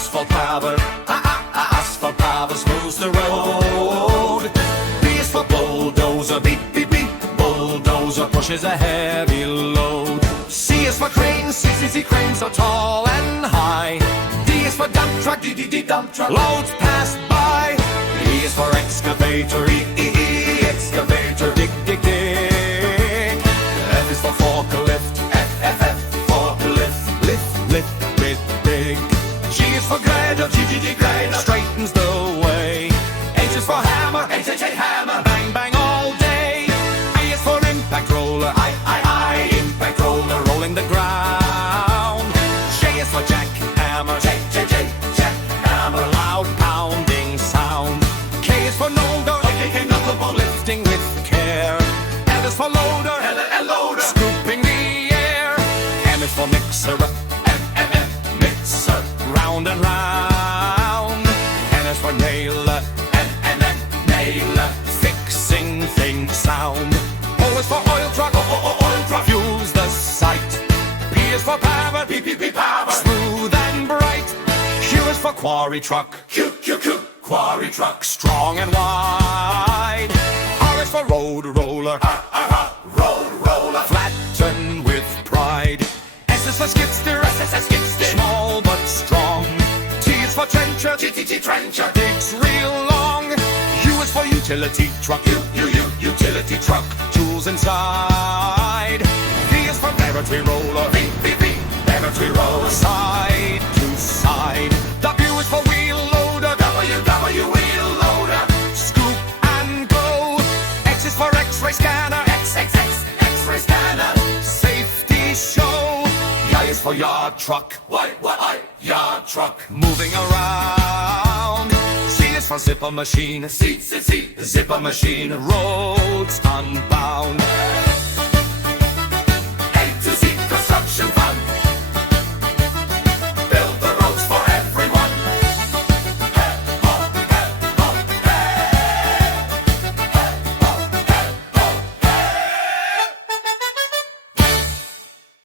Asphalt Paver, Asphalt Paver smooths the road. B is for Bulldozer, beep, beep, beep. Bulldozer pushes a heavy load. C is for crane, C crane so tall and high. D is for dump truck, D dump truck, loads pass by. E is for excavator, E excavator, dig, dig, dig. F is for forklift, F forklift, lift, big. G is for grader, G grader, straightens the way. H is for hammer, H hammer, bang bang all day. I is for impact roller, I impact roller, rolling the ground. J is for jackhammer, J hammer, loud pounding sound. K is for nolder, K knuckleball, lifting with care. L is for loader, loader, scooping the air. M is for mixer, mixer, round and round. N is for nailer, nailer, fixing things sound. O is for oil truck, oil truck, fuels the sight. P is for paver, paver, smooth and bright. Q is for quarry truck, Q, quarry truck, strong and wide. R is for road roller, road roller, flatten with pride. S is for skidster, skidster, small but strong. T is for trencher, trencher, digs real long. U is for utility truck, utility truck, tools inside. V is for laboratory roller, laboratory roller, side to side. W is for wheel loader, W wheel loader, scoop and go. X is for X-ray scanner, X-ray scanner, safety show. Y is for yard truck, yard truck, moving around. Z is for zipper machine, zipper machine, roads unbound.